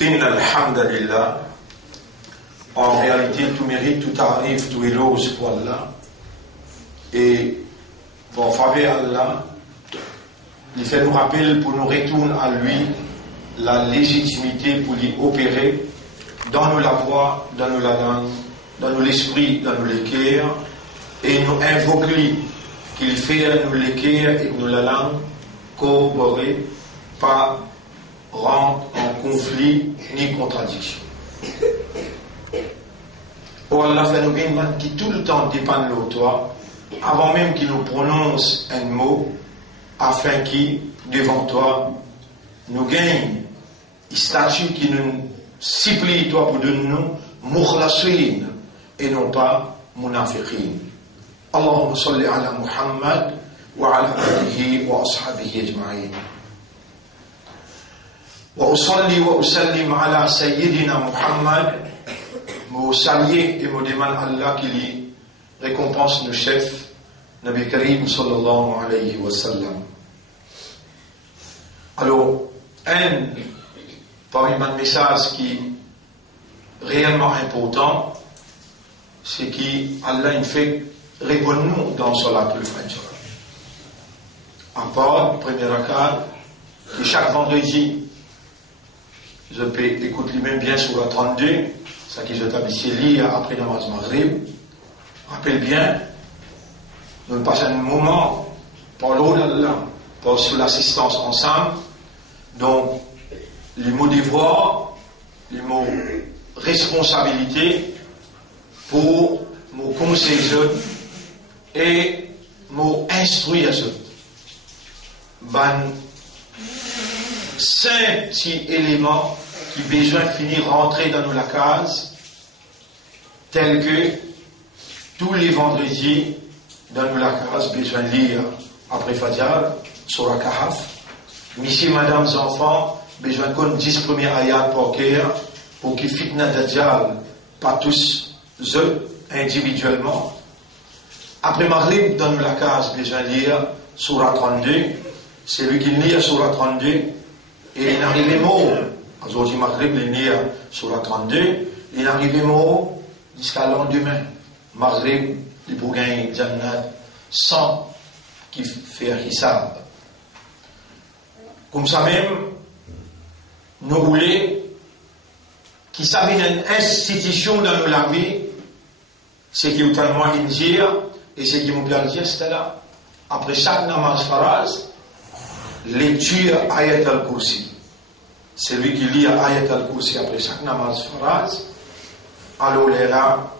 Inna alhamdulillah. En réalité, tout mérite, tout arrive, tout éloge pour Allah. Et pour faveur Allah, il fait nous rappeler pour nous retourner à lui la légitimité pour lui opérer dans nous la voix, dans nous la langue, dans nous l'esprit, dans nous le cœur, et nous invoquer qu'il fait nous le cœur et nous la langue corroborer, pas rendre en conflit ni contradiction. Oh Allah fait nous bien qui tout le temps dépend de toi, avant même qu'il nous prononce un mot, afin qu'il, devant toi, nous gagne un statut qui nous supplie toi pour donner nous mukhlasin et non pas munafiqin. Allahumma salli ala Muhammad wa ala alihi wa ashabihi ajma'in. Wa usalli wa usallim ala sayyidina Muhammad. Nous saluer et nous demande Allah qui lui récompense nos chefs, Nabi Karim sallallahu alayhi wa sallam. Alors, parmi mes messages qui est réellement important, c'est qu'Allah il fait répondre-nous dans Salatul Fajr. En part, le premier rakat, que chaque vendredi, je peux écouter lui-même bien sur la 32, ça qui je t'habitué lire après le namaz Maghrib. Rappelle bien, nous passons un moment par l'eau d'Allah, par sur l'assistance ensemble. Donc, les mots devoir, les mots responsabilité pour nous conseiller et nous instruire. Ben, 5 petits éléments qui besoin de finir rentrer dans la case, tels que tous les vendredis, dans la case, besoin de lire après Fajr, Surah Kahf. Messieurs, madame, enfants, besoin de connaître 10 premiers ayats pour cœur, pour qu'ils fitna Dajjal, pas tous, eux, individuellement. Après Maghrib, dans la case, besoin de lire Surah 32. C'est lui qui lit Surah 32, et il arrive les mots. Aujourd'hui, Maghrib, il lit Surah 32, il arrive les mots jusqu'à le lendemain. Maghrib, il peut gagner Jannat sans qu'il fait hisab. Comme ça même, nous voulons qu'il s'appelle une institution dans la vie, c'est qui nous tellement dire, et c'est qui nous plaît dire, c'est là. Après chaque namaz faraz, lecture Ayat al-Kursi. C'est lui qui lit Ayat al-Kursi après chaque namaz faraz. Alors là,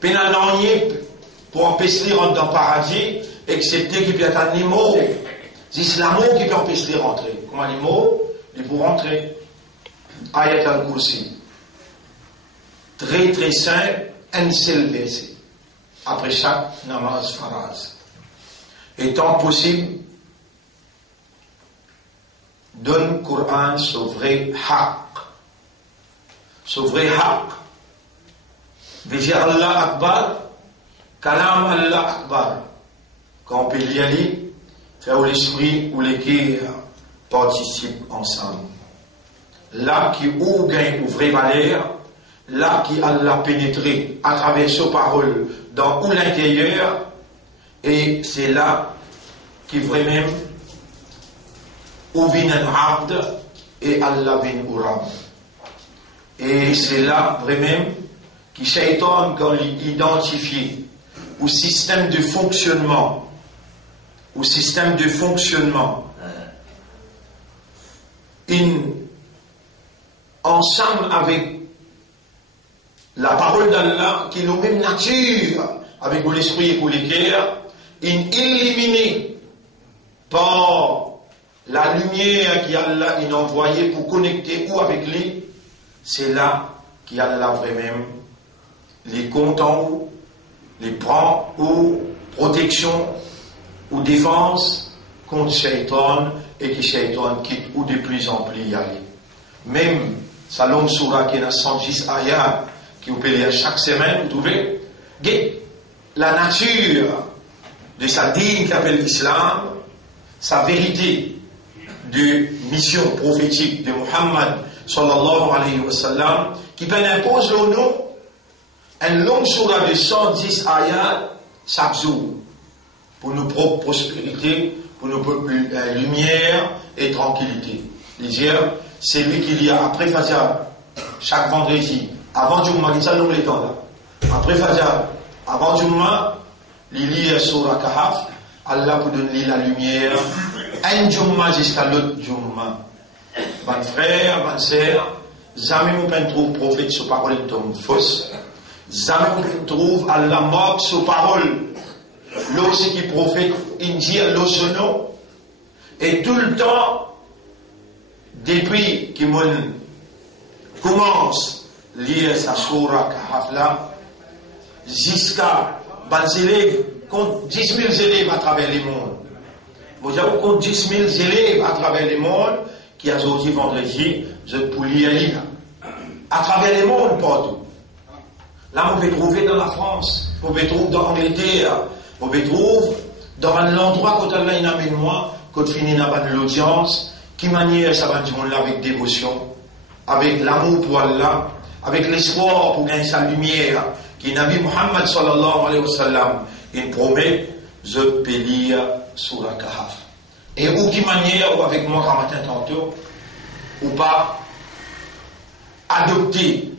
pénalanier pour empêcher de rentrer dans le paradis, excepté qu'il peut être un animal. C'est l'amour qui peut empêcher de rentrer. Comme un animal, il peut rentrer. Ayat al-Kursi. Très très simple, un seul verset. Après chaque namaz faraz. Étant possible, donne le Coran sur vrai haq. Sur vrai haq. Veja Allah Akbar, Kalam Allah Akbar. Quand on peut y aller, faire où l'esprit ou les cœurs participent ensemble. Là qui ou gagne ou vraie valeur, là qui Allah pénétré à travers ses paroles dans ou l'intérieur, et c'est là qui vraiment ou vient un abd et Allah vient au rab. Et c'est là vraiment qui Shaitan quand il identifie au système de fonctionnement, ensemble avec la parole d'Allah qui est la même nature avec l'esprit et le cœur, éliminé par la lumière qu'Allah a envoyée pour connecter ou avec lui, c'est là qu'Allah vraiment les compte en haut, les prend ou protection ou défense contre Shaitan et que Shaitan quitte ou de plus en plus y aller. Même sa longue surah qui est dans 110 ayats qui vous peut lire chaque semaine, vous trouvez la nature de sa dîne qu'appelle l'islam, sa vérité de mission prophétique de Muhammad sallallahu alayhi wa sallam, qui impose au nous une longue surah de 110 ayats chaque jour, pour nos propres prospérités, pour nos propres lumière et tranquillité. C'est lui qui lit après Fajr, chaque vendredi, avant Jumma, il s'allume les temps là. Après Fajr, avant Jumma, il lit Surah Kahf, Allah pour donner la lumière, un Jumma jusqu'à l'autre Jumma. Mon frère, ma sœur, jamais on peut trouver prophète sur parole de fausse, jamais on peut trouver Allah moque sur parole. L'autre qui prophète, il dit l'autre et tout le temps, depuis qu'il commence à lire sa surah Kahf là, jusqu'à les élèves, compte 10 000 élèves à travers le monde. Vous avez compte 10 000 élèves à travers le monde qui a sorti vendredi, je peux lire à travers le monde partout. Là, on peut trouver dans la France, on peut trouver dans l'Angleterre, on peut trouver dans un endroit quand Allah amène moi, quand finit dans l'audience, qui manière ça va du monde avec dévotion, avec l'amour pour Allah, avec l'espoir pour gagner sa lumière, qui Nabi Muhammad sallallahu alayhi wa sallam, il promet, je peux lire Surah Kahf. Et ou qui manière, ou avec moi quand matin tantôt, ou pas, adopter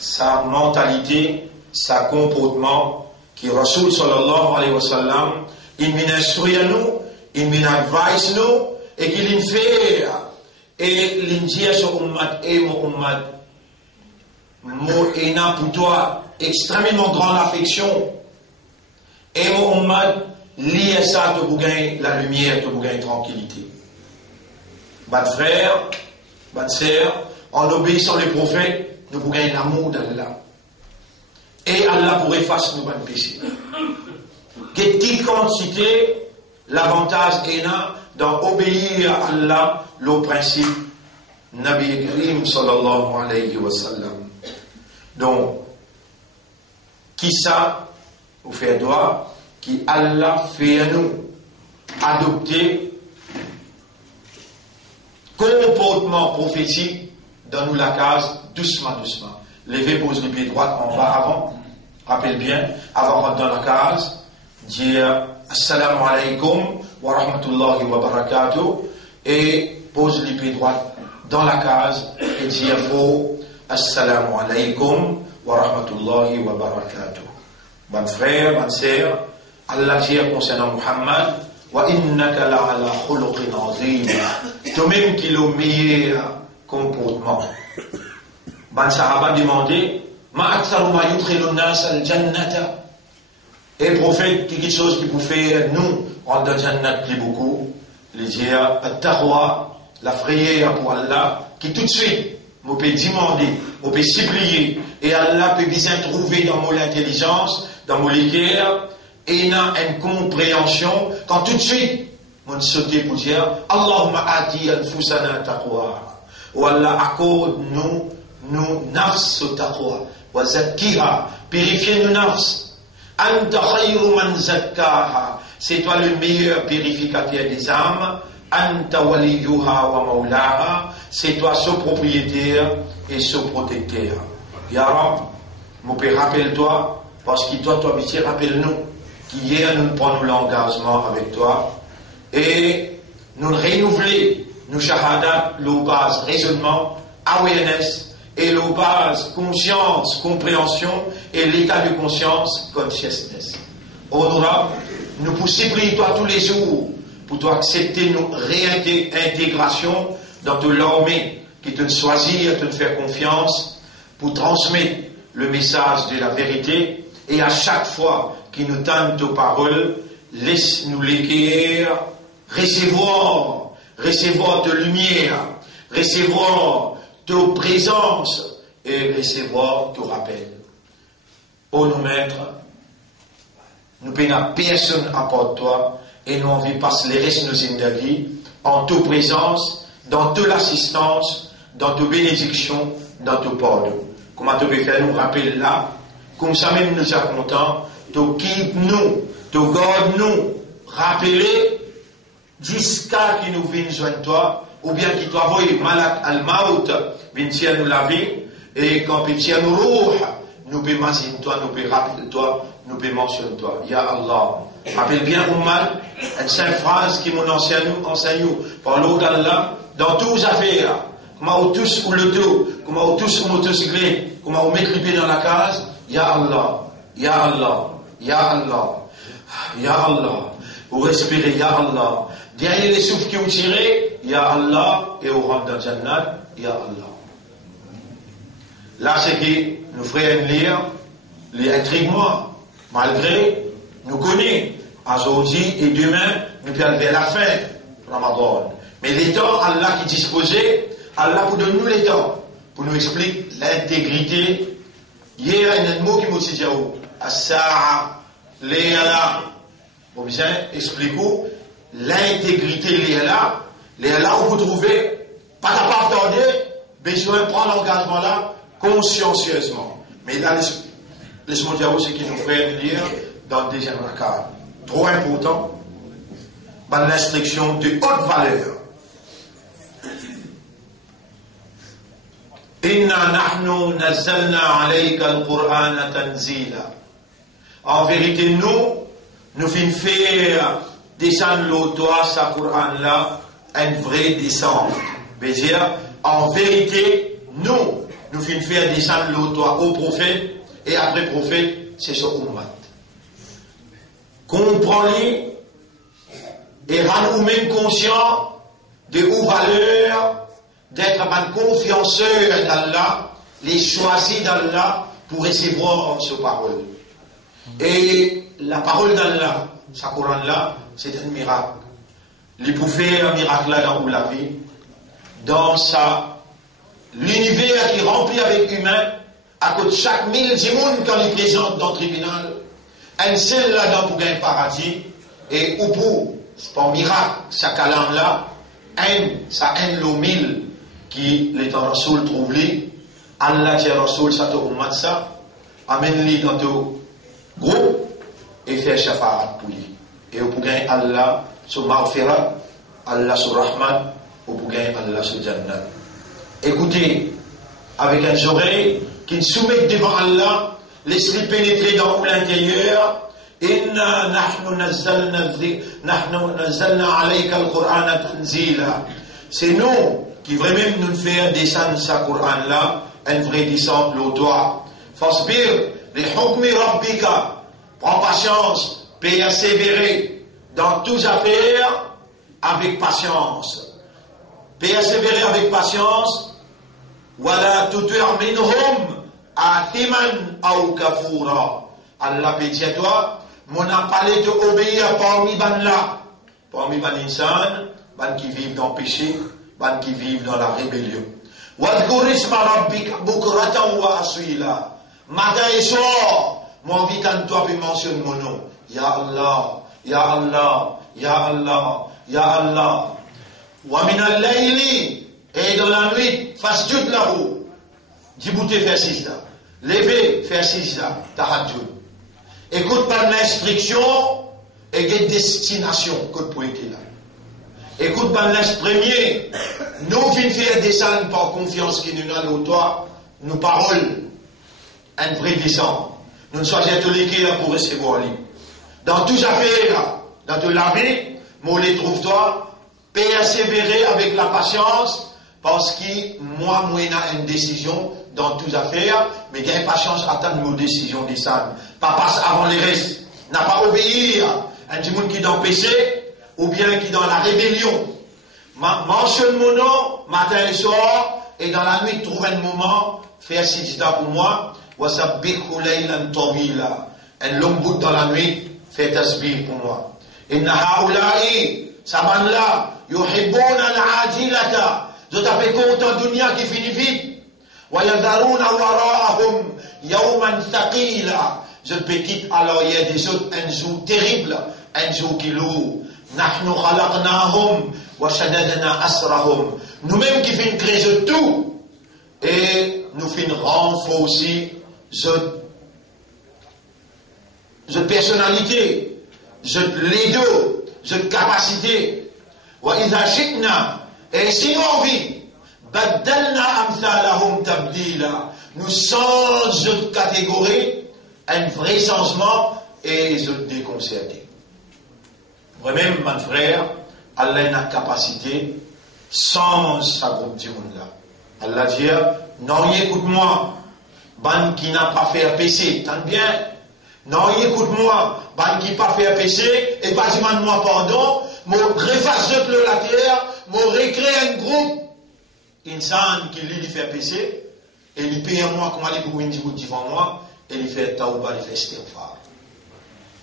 sa mentalité, sa comportement, qui Rasul sallallahu alayhi wa sallam, il m'instruit à nous, il m'advise nous, et qu'il en fait, et l'Indie à son ummat, et mon ummat, mon ena pour toi, extrêmement grande affection, et mon ummat, lié ça, tu peux gagner la lumière, tu peux gagner la tranquillité. Bad frère, bad sœur, en obéissant les prophètes, nous pouvons gagner l'amour d'Allah. Et Allah pourrait effacer nos bonnes péchés. Qu'est-il quantité, l'avantage est là d'obéir à Allah, le principe Nabi Karim sallallahu alayhi wa sallam. Donc, qui ça, vous fait droit, qui Allah fait à nous adopter comportement prophétique dans nous la case doucement, doucement. Levez, pose les pieds droits en bas avant. Rappelle bien, avant de rentrer dans la case, dire Assalamu alaikum wa rahmatullahi wa barakatuh et pose les pieds droits dans la case et dire faux Assalamu alaikum wa rahmatullahi wa barakatuh. Bon frère, bonne sœur, Allah dit concernant Muhammad wa innaka la ala khuluqin azim. Toi-même qui le meilleur comportement. Ben Sahaba demandé ma aktharu ma yudkhilu nas al jannata. Et prophète, quelque chose qui vous fait nous rendre jannat plus beaucoup, les dire at-taqwa, la frayeur pour Allah, qui tout de suite vous peut demander, vous peut supplier, et Allah peut bien trouver dans mon intelligence, dans mon cœur, et dans une compréhension, quand tout de suite, on saute pour dire Allahumma ati anfusana taqwa. Ou Allah accorde-nous nafs taqwa. Wa zakkiha. Purifiez nos nafs. Anta khayru man zakkaha. C'est toi le meilleur purificateur des âmes. Anta waliyuha wa maulaha. C'est toi ce propriétaire et ce protecteur. Ya Rab, mon père, rappelle-toi, parce que toi, rappelle-nous, qu'hier nous prenons l'engagement avec toi et nous renouveler nos shahadat, nos bases raisonnement, awareness et nos bases conscience, compréhension et l'état de conscience, consciousness. Honorable, nous pour supplier toi tous les jours pour toi accepter nos réintégrations dans ton l'armée qui te choisit, te faire confiance pour transmettre le message de la vérité et à chaque fois qu'il nous tente tes paroles, laisse-nous l'équerre, recevoir de lumière, recevoir de présence et recevoir de rappel. Ô nos maîtres, nous payons personne à part toi et nous envie passer les restes de nos vie en toute présence, dans toute l'assistance, dans toute bénédiction, dans tout pardon. Comment tu peux faire nous rappeler là, comme ça même nous sommes contents, tu quittes nous, tu gardes nous, rappeler jusqu'à ce que nous venions joindre toi ou bien qui doit voir malak al-maut, viens nous la vie, et quand tu tiens nous rouh, nous peut imaginer toi, nous peut rappeler toi, nous peut mentionner toi. Ya Allah. Rappelle bien Oumman, une simple phrase qui m'enseigne par l'eau d'Allah, dans toutes les affaires, comment on tous ou le tout, comment on tous ou motocyclette, comment on met le pied dans la case, Ya Allah, Ya Allah, Ya Allah, Ya Allah. Vous respirez, Ya Allah. Derrière les souffles qui vous tirez, Ya Allah, et vous rentrez dans le Jannat, Ya Allah. Là, c'est que nous frères lire les intriguements, malgré nous connaissons. Aujourd'hui et demain, nous pouvons vers la fin, Ramadan. Mais les temps, Allah qui disposait, Allah pour donner nous les temps, pour nous expliquer l'intégrité. Hier, il y a un mot qui m'a dit, As-sa'a, l'éala. Bon, bien, expliquez-vous, l'intégrité, l'éala, où vous trouvez, pas capable d'attendre, besoin de prendre l'engagement là, consciencieusement. Mais là, laisse-moi dire ce qu'il nous fait lire dans le deuxième rakat. Trop important, par l'instruction de haute valeur. Inna nahnu nazzalna alayka al-Qur'ana tanzila. En vérité, nous finissons faire descendre l'autoire, sa Qur'an là, un vrai descente. veut dire, en vérité, nous finissons faire descendre l'autoire au prophète, et après prophète, c'est son ummat. Comprenez et rendez-vous même conscient de vos valeurs, d'être un confianceur d'Allah, les choisis d'Allah pour recevoir ce parole. Et la parole d'Allah, sa Coran là, c'est un miracle. Il peut faire un miracle là dans la vie, dans l'univers qui est rempli avec humains, à côté de chaque 1000 zimoun quand il présente dans le tribunal, un seul là-dedans pour gagner paradis, et au bout, par miracle, sa calame là, ça aime le 1000 qui les Rasoul trouve lui, Allah dit Rasoul, ça te ummat ça, amène-lui dans ton groupe, et fait shafaat pour lui. Et pour gagner Allah, sur Maghfirah, Allah sur Rahman, ou pour gagner Allah sur Jannah. Écoutez, avec un oreille qui soumet devant Allah, laisse-les pénétrer dans l'intérieur. Inna nahnu nazzalna alayka al-Qur'ana tanzila. C'est nous qui vraiment nous faire descendre sa Qur'an là, un vrai descente l'autoire. Fasbir li hukmi rabbika. Prends patience, persévérer dans toutes affaires avec patience. Persévérer avec patience. Wala tutir minhum athiman aw kafura. Allah peut dire toi, mon a parlé de obéir parmi ban là, parmi ban insan, ban qui vivent dans le péché, ban qui vivent dans la rébellion. Wadhkur isma rabbika bukratan wa asila. Matin et soir, mon vie quand toi puis mentionne mon nom. Ya Allah, Ya Allah, Ya Allah, Ya Allah. Wa min al-layli, et dans la nuit, fasjud lahu. Djibouti fait 6 là. Levez, faire 6 là, tahajjud. Écoute par l'instruction et des destinations que pour être là. Écoute par premier, nous venons faire descendre par confiance qui nous donne au toit, nos paroles, un vrai descend. Nous ne sommes pas tous les là pour recevoir lui. Dans toutes affaires, dans toute la vie, moi les trouve toi, persévérer avec la patience, parce que moi, j'ai une décision dans toutes affaires, mais j'ai patience à attendre nos décisions descendre. Pas passer avant les restes. N'a pas obéir à un petit monde qui est dans le péché, ou bien qui est dans la rébellion. Mentionne mon nom, matin et soir, et dans la nuit, trouve un moment, faire sijda pour moi, wasabbihu laylan tawila. Un long bout dans la nuit, fait tasbih pour moi. Inna haula'i, saman là, yuhibbuna al-ajilata. Je t'appelle content dunya qui finit vite. وَيَذَرُونَ وَرَاءَهُمْ يَوْمًا ثَقِيلًا. Je petit, alors il y a des autres, un jour terrible, un jour qui lourd. نَحْنُ خَلَقْنَاهُمْ وَشَدَدْنَا أَسْرَهُمْ. Nous-mêmes qui finissons créer tout, et nous finissons renforcer cette personnalité, cette leader, cette capacité. وَإِذَا شِئْنَا Et si nous envie, baddalna amthalahum tabdila, nous changeons de catégorie, un vrai changement et les autres déconcertés. Moi-même, mon frère, Allah a une capacité, change sa groupe du monde là. Allah dit, non, écoute-moi, ban qui n'a pas fait un PC, tant bien. Non, écoute-moi, ban qui n'a pas fait un PC, et pas demande-moi pardon, moi refasse la terre, moi recrée un groupe, insan qui lui fait un PC, et il paye moi, comme il pour une devant moi, et il fait taouba, il fait istighfar.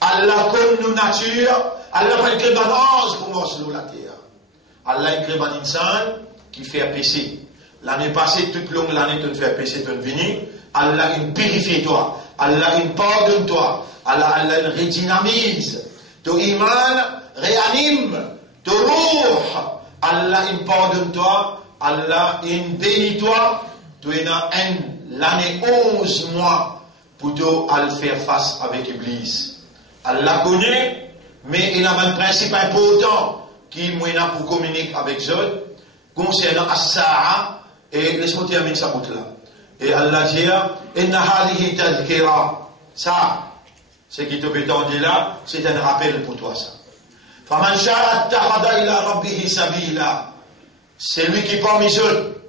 Allah comme nous nature, Allah pas écrit dans l'ange pour morceau la terre. Allah écrit dans insan qui fait un PC. L'année passée, toute longue l'année, tu fais un PC, tu venu. Allah il purifie toi. Allah il pardonne toi. Allah il redynamise. Ton iman réanime. Ton ruh. Allah il pardonne toi. Allah il bénit toi. Tu es dans l'année 11 mois pour te faire face avec Iblis. Allah connaît, mais il a un principe important qui m'a pour communiquer avec eux concernant As-Sa'a. Et laisse-moi terminer sa route là. Et Allah dit, Inna halihi tadhkira. Ça, ce qui te peut dire là, c'est un rappel pour toi ça. Faman sha'a attakhadha ila rabbihi sabila. C'est lui qui parmi eux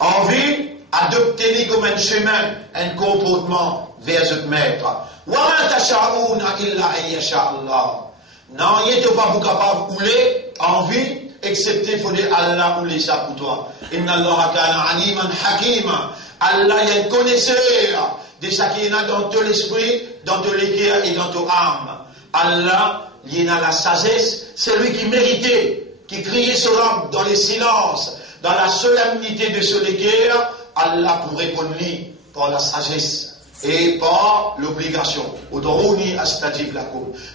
envie adopter comme un chemin, un comportement vers ce maître. Wa ma tasha'una illa an yasha Allah. Non, il n'est pas capable d'ouler envie, excepté il faut dire Allah ouler ça pour toi. Inna Allah kana aliman hakima. Allah est un connaisseur de ce qui est dans ton esprit, dans ton cœur et dans ton âme. Allah, il a la sagesse, c'est lui qui méritait, qui criait sur l'homme dans les silences, dans la solennité de ce cœur. Allah pour répondre lui par la sagesse et par l'obligation.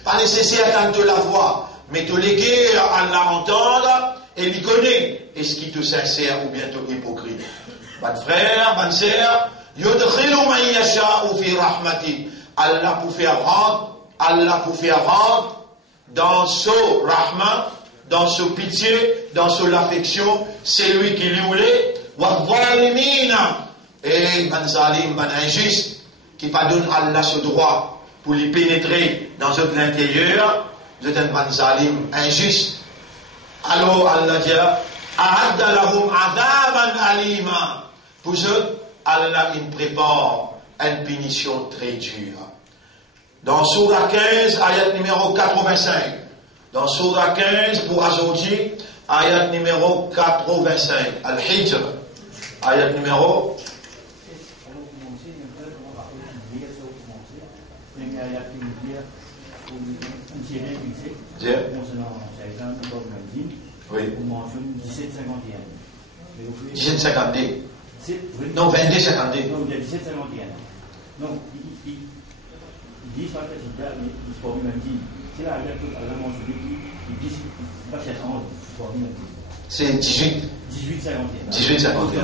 Pas nécessaire d'entendre la voix, mais te léguer à la entendre et lui connaît. Est-ce qu'il te sincère ou bien te hypocrite? Bonne frère, bonne sœur, yudkhilu man yasha'u fi rahmati. Allah pour faire rendre dans ce rahma, dans ce pitié, dans ce l'affection, c'est lui qui lui voulait. Wa zalimina. Et ban zalim, ban injuste, qui pas donne Allah ce droit pour lui pénétrer dans l'intérieur, vous êtes un ban zalim injuste. Alors Allah dit, A'adda lahum adaban alima. Pour eux, Allah il prépare une punition très dure. Dans Surah 15, ayat numéro 85. Dans Surah 15, pour aujourd'hui, ayat numéro 85. Al-Hijr. Ayat numéro. Oui. 1752. Non, 2252. Non, 1751. Non, il dit ça, il se même dit. C'est là que Allah mentionné qu'il dit, pas 7 ans, c'est 18. 1851.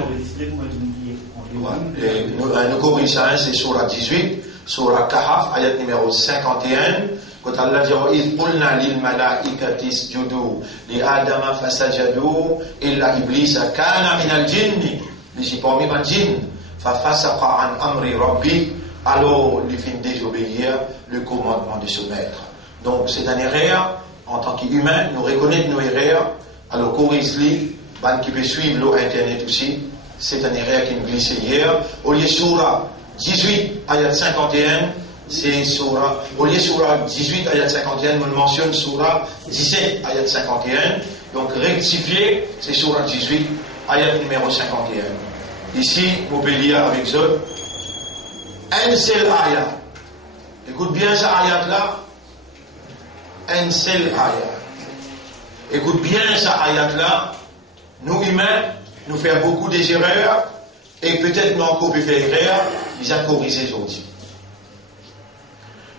Le Coran, c'est Surah 18, Surah Kahf, ayat numéro 51. Quand Allah dit, وَإِذْ قُلْنَا لِلْمَلَائِكَةِ اسْجُدُوا لِآدَمَ فَسَجَدُوا إِلَّا إِبْلِيسَ كَانَ مِنَ الْجِنِّ. Mais j'ai pas mis ma djinn. فَفَسَقَ عَنْ أَمْرِ رَبِّهِ. Alors, il finit désobéir le commandement de ce maître. Donc, c'est une erreur. En tant qu'humain, nous reconnaissons nos erreurs. Alors, corrige-les. Qui peut suivre l'internet aussi. C'est une erreur qui nous glisse hier. Au lieu Surah 18, ayat 51, c'est Surah. Au lieu Surah 18, ayat 51, on mentionne Surah 17, ayat 51. Donc, rectifier, c'est Surah 18, ayat numéro 51. Ici, vous pouvez lire avec eux. Un seul ayat. Écoute bien ce ayat-là. Un seul ayat. Écoute bien ce ayat-là. Nous, humains, nous faisons beaucoup d'erreurs. Et peut-être nous encore pu faire erreur. Ils ont corrigé aujourd'hui.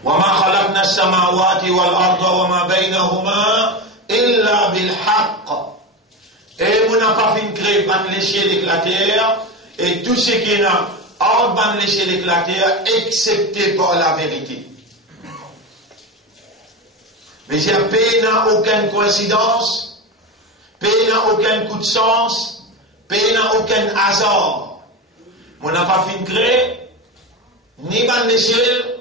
وَمَا خَلَقْنَا السَّمَاوَاتِ وَالْأَرْضَ وَمَا بَيْنَهُمَا إِلَّا بِالْحَقِّ. Et on n'a pas fait créer ban l'échelle de la terre et tout ce qui est en ban l'échelle de la terre excepté par la vérité. Mais il n'y a aucune coïncidence pays n'a aucun coup de sens, pays n'a aucun hasard. On n'a pas fait créer ni ban le ciel,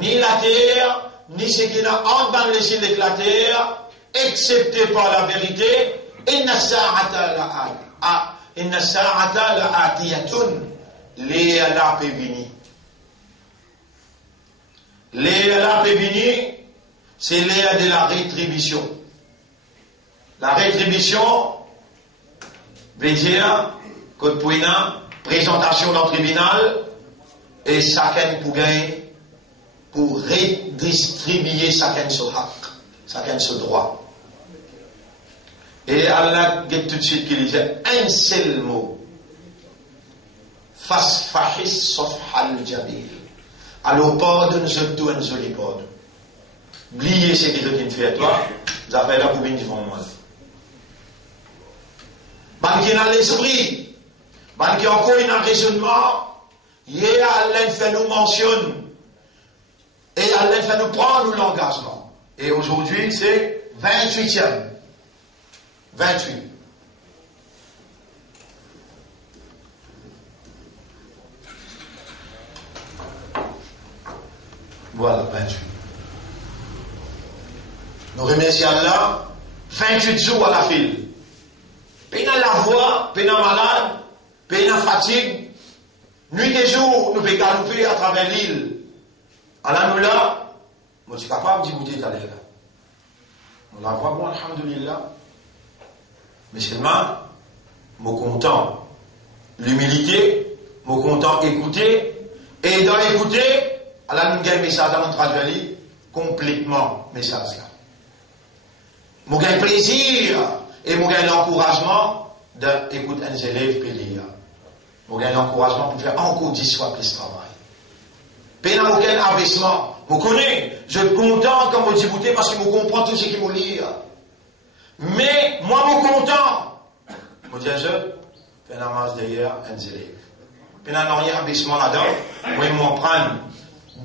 ni la terre, ni ce qui n'a entre ban le ciel et la terre, excepté par la vérité. Inna sa'ata la atiyatun, la pévini. La pévini, c'est l'ère de la rétribution. La rétribution veut dire que pour une présentation dans le tribunal et chacun pour gagner, pour redistribuer chacun son haq, chacun son droit. Et Allah dit tout de suite qu'il disait un seul mot. Fasfahis sofhal jabil. Alors pardonne tout un joli pardon. Oubliez ce que tu fait à toi, vous avez là pour venir devant moi. Ban qui a l'esprit, ban qui a encore un raisonnement, hier Allah fait nous mentionne et Allah fait nous prendre l'engagement. Et aujourd'hui c'est 28e. 28. Voilà, 28. Nous remercions Allah, 28 jours à la file. Pénal la voix, pénal malade, pénal fatigue. Nuit et jour, nous pouvons galoper à travers l'île. Allah nous là, moi je suis capable d'y goûter tout à l'heure. On la voit bon, alhamdulillah. Mais seulement, je suis content. L'humilité, je suis content d'écouter. Et dans l'écouter, Allah nous gagne message dans traduit complètement message là. Je gagne plaisir et je gagne l'encouragement d'écouter un élève et lire. Je gagne l'encouragement pour faire encore 10 fois plus de travail. Pas aucun abaissement. Je connais, je suis content quand je dis parce que je comprends tout ce qui me lit. Mais moi, je suis content. Je dis, je fais la masse derrière un élève. Puis, il n'y a rien abaissement là-dedans. Moi, je m'en prends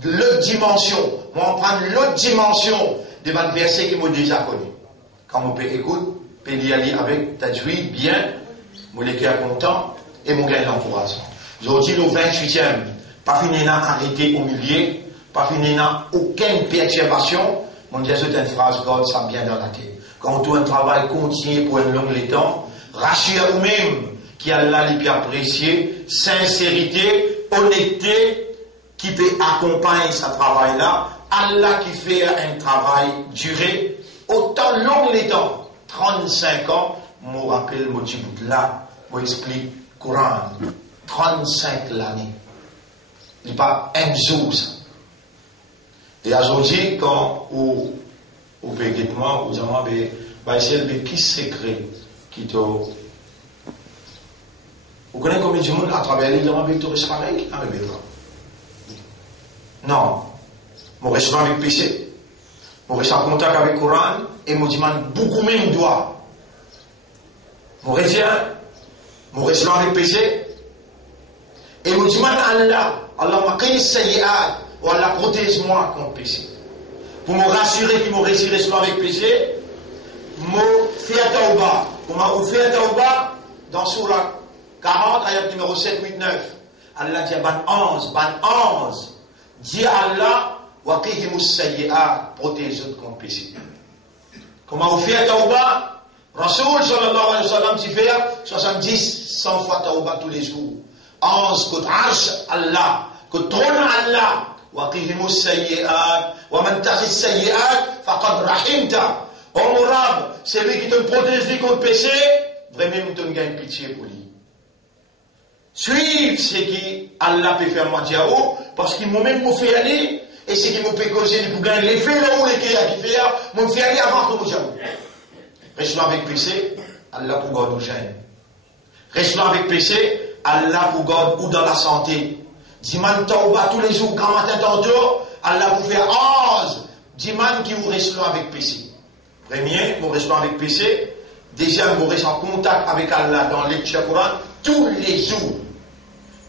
l'autre dimension. Moi, on prend l'autre dimension de mon verset qui m'a déjà connu. Quand on peut écouter, peut y aller avec tajwid bien, mon lecteur content et mon gain d'encouragement. Aujourd'hui, le 28e, pas fini n'a arrêté au milieu, pas fini n'a aucune perturbation. Mon Dieu, c'est une phrase, God, ça bien dans la tête. Quand tout un travail continue pour un long temps, rassure vous-même qui a là les plus apprécié, sincérité, honnêteté, qui peut accompagner ce travail-là, Allah qui fait un travail duré, autant long les temps, 35 ans, je me rappelle, je dis là, je explique Coran, 35 l'année. Il n'y a pas un jour. Et aujourd'hui, quand vous payez moi, vous avez essayer qui secret qui te. Vous connaissez combien de monde à travers l'île de Mabé qui reste pareil? Non. Je reste avec péché. Je reste en contact avec le Coran et je demande beaucoup même de doigts. Je reste avec péché et je demande à Allah, Allah m'a créé sayyat, ou Allah protège-moi contre péché. Pour me rassurer qu'il me reste avec péché, je fais tauba. Pour me faire tauba, dans Surah 40, ayat numéro 7, 8, 9, Allah dit ban 11, dit Allah, waqihimus sayyi'at, protège contre péché. Comment vous faites tauba? Rasoul sallallahu alayhi wa sallam dit faire 70, 100 fois tauba tous les jours. 11, que arsh Allah, que trône Allah, waqihimus sayyi'at, wa man taqis sayyi'at, faqad rahimta. Oh mon Rab, c'est lui qui te protège contre péché, vraiment tu me gagnes pitié pour lui. Suivre ce qui Allah peut faire moi parce qu'il m'a même fait aller, et ce qui m'a fait causer pour gagner l'effet là où les qui fait, m'a fait aller avant que moi restons avec péché, Allah pour garder nos gênes. Restons avec péché, Allah pour garder ou dans la santé. Diman tauba tous les jours, grand matin tantôt, Allah pour faire 11. Diman qui vous restons avec péché. Premier, vous restons avec péché. Deuxième, vous restez en contact avec Allah dans le Coran tous les jours.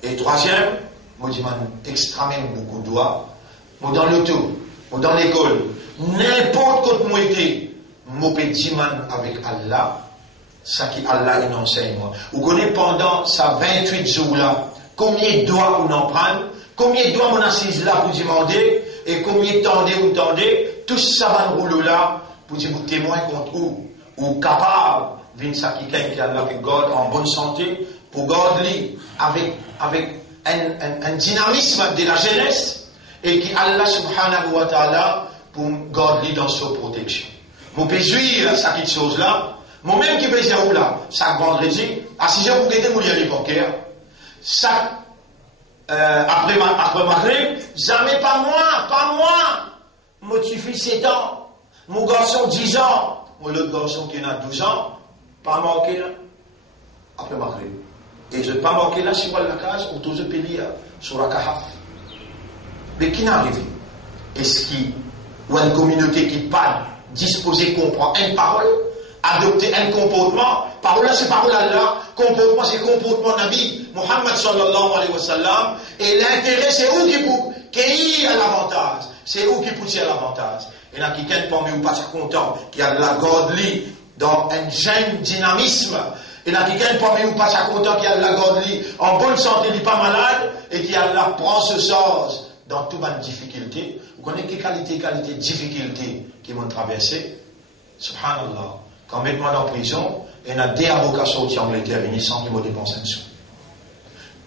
Et troisième, vous demandez extrêmement beaucoup de doigts. Moi dans l'auto, moi dans l'école, n'importe quoi moi été, moi peux dire avec Allah, ça qui Allah il enseigne moi. Vous connaissez pendant ça 28 jours là, combien de doigts on en prend, combien de doigts on assise là pour demander, et combien de temps vous tendez, tout ça va nous rouler là, pour dire vous témoin contre vous, ou capable, d'une ça qui est là pour God en bonne santé, pour God lui, avec un dynamisme de la jeunesse, et qui Allah subhanahu wa ta'ala, pour God lui dans sa protection. Mon péjouir, ça qui chose là, moi-même qui vais dire là, chaque vendredi, si j'ai vous guetter, vous lire les poker, chaque, après Maghreb, jamais pas moi, moi tu fais 7 ans, mon garçon 10 ans, mon l'autre garçon qui en a 12 ans, pas manqué là, après Maghreb. Et je ne vais pas manquer là sur la case, autour de pays, sur la Kahaf. Mais qui n'arrive? Est-ce qu'il y a une communauté qui parle, disposée, comprend une parole, adopter un comportement, parole là c'est parole Allah, comportement c'est comportement Nabi, Muhammad sallallahu alayhi wa sallam, et l'intérêt c'est où qui a l'avantage, c'est où qui pousse à l'avantage. Et là, quelqu'un parmi vous pas content, qui a de la godly dans un jeune dynamisme, et là, quelqu'un parmi vous pas content, qui a de la godly en bonne santé, il n'est pas malade, et qui a de la prend ce sens dans toute bonne difficulté. Vous connaissez quelle qualité, difficulté qui m'ont traversé? Subhanallah. Quand mettez-moi dans la prison, il y a des avocats sortis en Angleterre, sans qu'ils me dépensent un sou.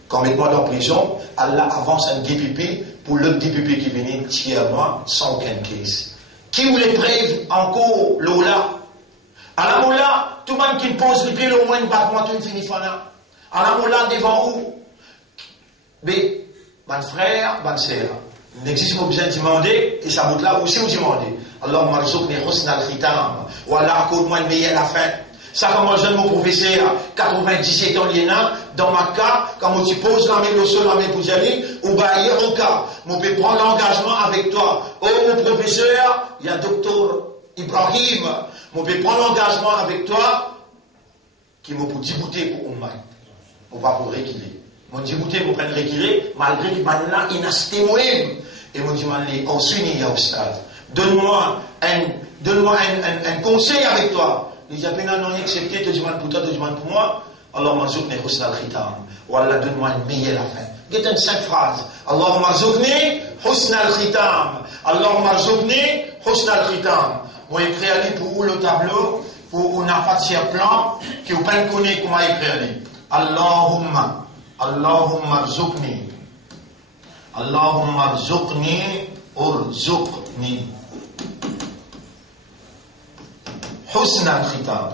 Quand mettez-moi dans la prison, Allah avance un DPP pour l'autre DPP qui venait tiers moi sans aucun case. Qui vous les preuves encore l'Ola? À la moula, tout le monde qui pose les pieds, au moins une batte, moi, tout finit fana. À la moula, devant où? Mais, mon frère, ma sœur, il n'existe pas besoin de demander, et ça bout là aussi vous demandez. Alors, marzouk ne husna al-khitam, ou Allah accorde-moi une meilleure la fin. Ça, comme moi, je mon professeur, 97 ans, dans ma cas, quand tu poses la main au sol, la main pour y aller, ou bah, hier, au cas, on peut prendre l'engagement avec toi. Oh, mon professeur, il y a docteur Ibrahim, on peut prendre l'engagement avec toi, qui m'a pour débouter pour Oumar. On va pour réguler. Mon débouté, mon prendre réguler, malgré que maintenant, il a ce moi-même. Et mon dit, on suit, il y a stade. Donne-moi un conseil avec toi. Il dit, non accepté, te demande pour toi, te demande pour moi. Allah marzoukni husna al-khitam. Ou Allah donne-moi une meilleure fin. Get une 5 phrases. Allah marzoukni husna al-khitam. Allah marzoukni husna al-khitam. Moi, j'ai écrit aller pour vous le tableau, pour on n'a pas de plan, que vous ne connaissez pas comment écrire aller. Allahumma rzuqni. Allahumma rzuqni, urzuqni. Husna al-khitam.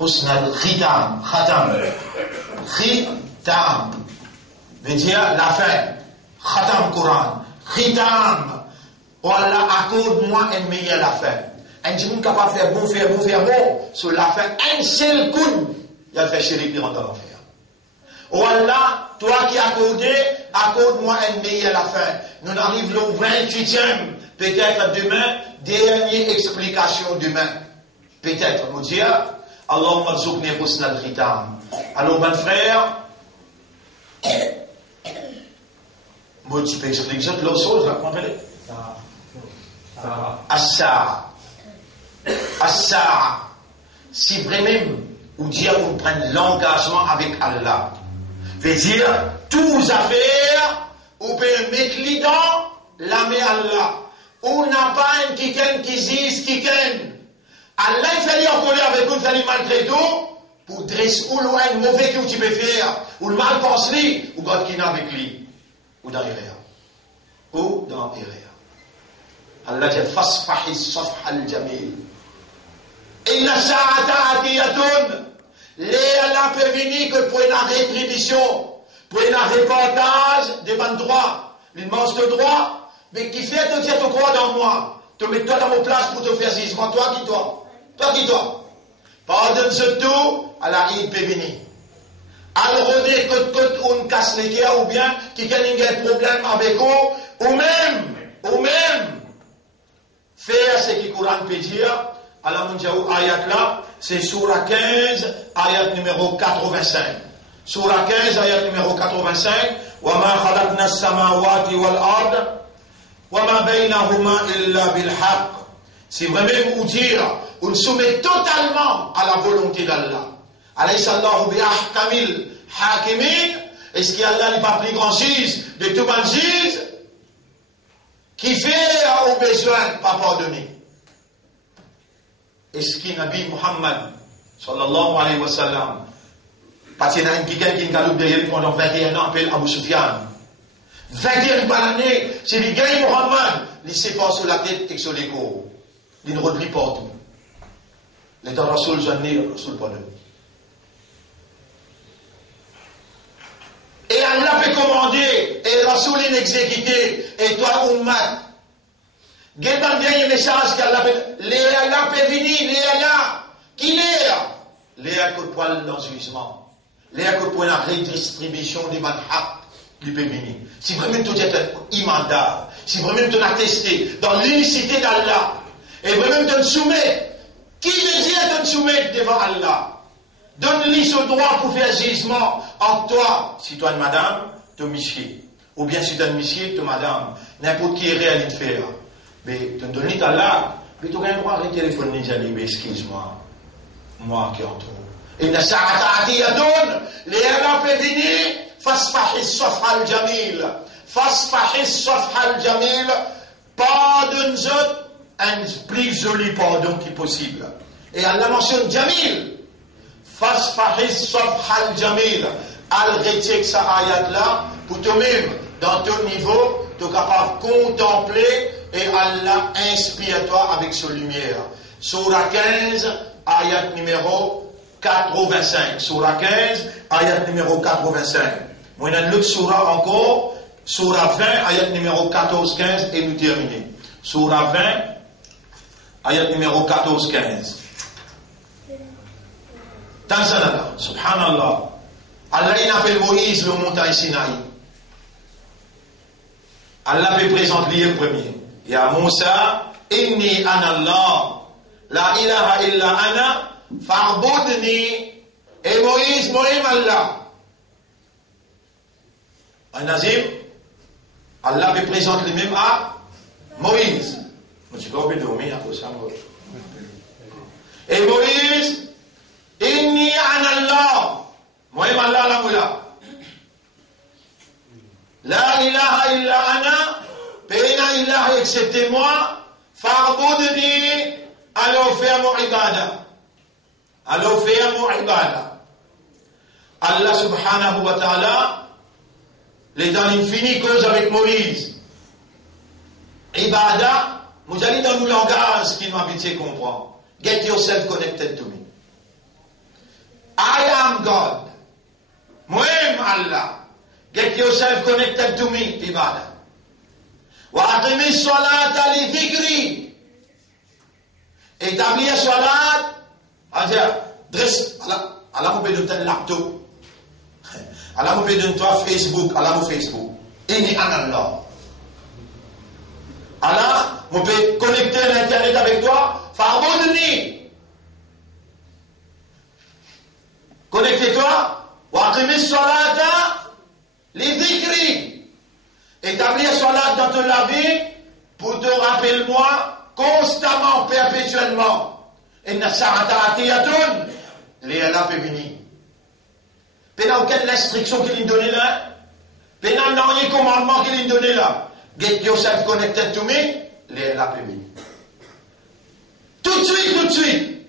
Husna al-khitam. Khatam. Khitam. Veut dire la fin. Khatam Coran. Khitam. Oh Allah, accorde-moi une meilleure la fin. Un petit capable de faire bon. Sur la fin, un seul coup, il a fait chérir qui rentre dans l'enfer. Oh Allah, toi qui accorde-moi une meilleure la fin. Nous arrivons au 28e. Peut-être demain, dernière explication demain. Peut-être, nous dire, Allahumma rzuqni husna al-khitam. Alors, mon frère, moi, tu peux expliquer l'autre chose, là, comment elle est? As-sa'a. Si vraiment, ou dire, on prend l'engagement avec Allah, veut dire, tous affaires, on peut mettre les dents, la main Allah. On n'a pas un quelqu'un qui dise quelqu'un. Allah, il fallait en coller avec vous, il fallait malgré tout, pour dresser ou loin un mauvais que tu peux faire, ou le mal pense lui, ou God qui n'a avec lui, ou dans l'erreur. Ou dans l'erreur. Allah dit, fasfahi safha al-jamil. Inna sa'ata atiyatun. Allah peut venir que pour une rétribution, pour une reportage des bons droits, les manches de droit, mais qui fait te dire, te crois dans moi, te mets toi dans mon place pour te faire jugement, toi. Pardonne-ce tout, Allah, il peut venir. Alors, on casse les guerres, ou bien, qui a un problème avec eux, ou même, faire ce que le Coran peut dire, Allah Munjaou, ayat là, c'est Surah 15, ayat numéro 85. Surah 15, ayat numéro 85, وَمَا خَلَقْنَا السَّمَاوَاتِ وَالْأَرْضِ وَمَا بَيْنَهُمَا إِلَّا بِالْحَقِّ si vraiment vous dire, vous soumettez totalement à la volonté d'Allah. Alaysa Allahu bi ahkamil hakimin. Est-ce qu'Allah n'est pas plus grand juge de tout le juge qui fait au besoin pas pardonner? Est-ce que Nabi Muhammad sallallahu alayhi wa sallam, parce qu'il y a quelqu'un qui a oublié pendant 21 ans, appelle Abu Sufyan. 21 années, c'est le gars Muhammad, il s'est pas sur la tête et sur les corps. Il ne replie pas tout. Les temps Rasoul, j'en ai, Rasoul pas de. Et Allah peut commander, et Rasoul est exécuté, et toi, Ummat. Quel dernier message qu'Allah peut, Allah peut venir, Léa, qui Léa? Léa que pour le jugement. Léa que pour la redistribution des manhab, qui peut venir. Si vraiment tout est immandat, si vraiment tout attesté dans l'unicité d'Allah, et vraiment te soumettre, qui veut dire te soumettre devant Allah? Donne-lui ce droit pour faire jugement entre toi, si toi une madame, te monsieur. Ou bien si tu es monsieur, te madame. N'importe qui est réel de faire. Mais tu donnes ta là, mais tu as un droit de téléphoner, mais excuse-moi. Moi qui en trouve. Et la sa'ata'ati yadun, les Allah peut venir, fasfahis safha al-jamil. Fasfahis safha al-jamil. Pardonne-nous un plus joli pardon qui est possible. Et Allah mentionne Jamil. Fasfahis safha al-jamil. Al retire sa ayat là, pour toi-même, dans ton niveau, tu es capable de contempler et Allah inspire-toi avec sa lumière. Surah 15, ayat numéro 85. Surah 15, ayat numéro 85. Moi, il y a une autre surah encore, surah 20, ayat numéro 14-15, et nous terminons. Surah 20, ayat numéro 14-15. Tanzanala, subhanallah. Allah il appelle Moïse le montagne Sinaï. Allah peut présenter le premier. Ya Moussa, inni ana Allah, la ilaha illa ana, fa'budni. Et Moïse, Moïse Allah. Un Nazim, Allah peut présenter le même à Moïse. Et Moïse, inni ana Allah. Moïse Allah la moula. La ilaha illa ana, Pena ilaha excepté moi, fa'budni, alors faire mon ibada. Alors faire mon ibada. Allah subhanahu wa ta'ala, les dans l'infini cause avec Moïse. Ibada, vous allez dans le langage qui m'habitué comprendre. Get yourself connected to me. I am God. Moi-même Allah. Get yourself connected to me, ibada. Wa aqimi salata li dhikri. Établir salat, c'est-à-dire, dresse, Allah vous peut donner laptop. Allah vous peut donner toi Facebook, Allah vous Facebook. Inni anallah. Allah vous peut connecter l'internet avec toi, fa'budni. Connectez-toi, wa aqimi salata li dhikri. Établir salat dans ton vie pour te rappeler moi constamment, perpétuellement. Et n'a sa'ata atiyatun, les Allah peut venir. Pénal aucune instruction qu'il nous donne là. Pénal n'a rien commandement qu'il nous donne là. Get yourself connected to me, les Allah peut venir. Tout de suite.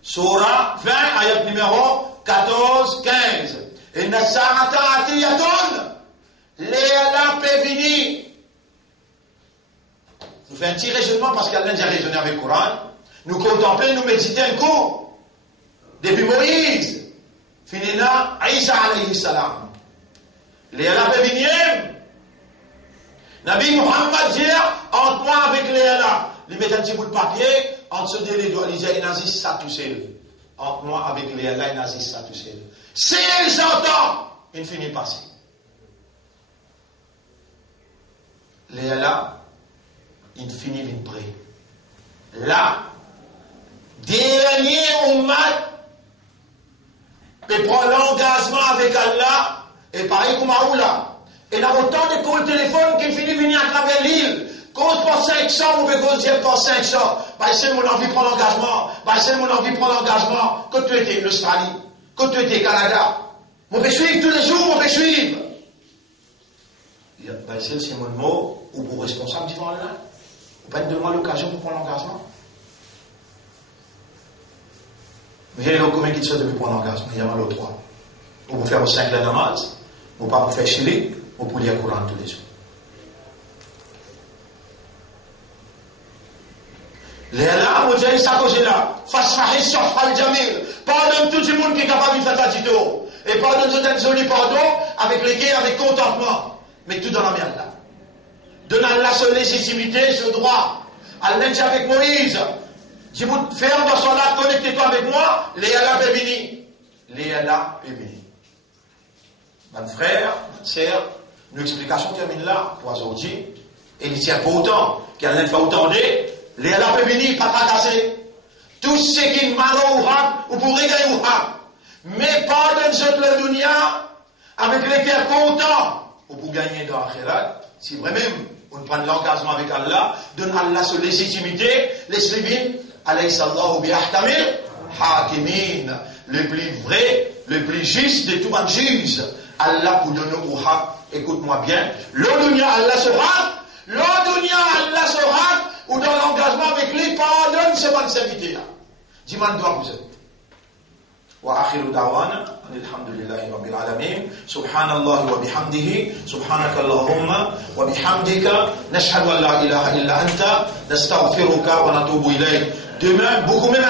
Surah 20, ayat numéro 14, 15. Et n'a sa'ata atiyatun, les Allah peut venir. Nous faisons un petit raisonnement parce qu'Allah a déjà raisonné avec le Coran. Nous contemplons, nous méditons un coup. Depuis Moïse, finina Isa alayhi salam. Les Allah peut venir. Nabi Muhammad dit, entre moi avec les Allah. Il met un petit bout de papier, entre ceux les doigts, il dit, il n'agit ça tout seul. Entre moi avec les Allah, il n'agit ça tout seul. Si ils entendent, il finit par passer. Les Allah, il finit une prière. Là, dernier ummat peut prendre l'engagement avec Allah et pareil comme Aoula. Et il a autant de calls téléphone qu'il finit venir à travers l'île. Quand on pense 500, on peut qu'on dise pas 500. Bah, c'est mon envie de prendre l'engagement. Bah, c'est mon envie de prendre l'engagement. Quand tu étais l'Australie, quand tu étais Canada, on peut suivre tous les jours, on peut suivre. Bah, c'est mon mot, ou pour responsable devant Allah. Vous pouvez me demander l'occasion pour prendre l'engagement. Mais il y a combien qui sont depuis prendre l'engagement? Il y en a l'autre 3. Ou pour faire au 5 la namaz, ou pas pour faire chilik, ou pour lire le Coran tous les jours. Les là, on dit ça que j'ai là. Fasfahi safal jamil. Pardonne tout le monde qui est capable de faire ta tito. Et pardonne un joli pardon avec lesquels, avec contentement. Mais tout dans la merde là. Donne à Allah sa légitimité, ce droit. Allah dit avec Moïse. Dis-vous, ferme dans son âme, connectez-toi avec moi. Léala Bébini. Léala Bébini. Mon frère, ma sœur, une explication termine là pour aujourd'hui. Et il tient pas autant. Qu'elle n'a pas autant d'aide. Les Allah peut venir, pas tracasser. Tout ce qui est mal ou rap, ou pour régaler ou rap. Mais pas dans cette dunya, avec les cœurs contents, ou pour gagner dans l'akhirat, si vraiment on prend l'engagement avec Allah, donne Allah sa légitimité, les slibines, alayhi sallahu bi ahkamil, hakimin, le plus vrai, le plus juste de tout le juge. Allah pour donner au haq, écoute-moi bien, le dunya Allah se rap, le dunya Allah se rap, ou dans l'engagement avec lui, pardonne ce bonne serviteur. Dis-moi, doit vous êtes. وآخر دعوانا أن الحمد لله رب العالمين سبحان الله وبحمده سبحانك اللهم وبحمدك نشهد أن لا إله إلا أنت نستغفرك ونتوب إليك. Demain, beaucoup même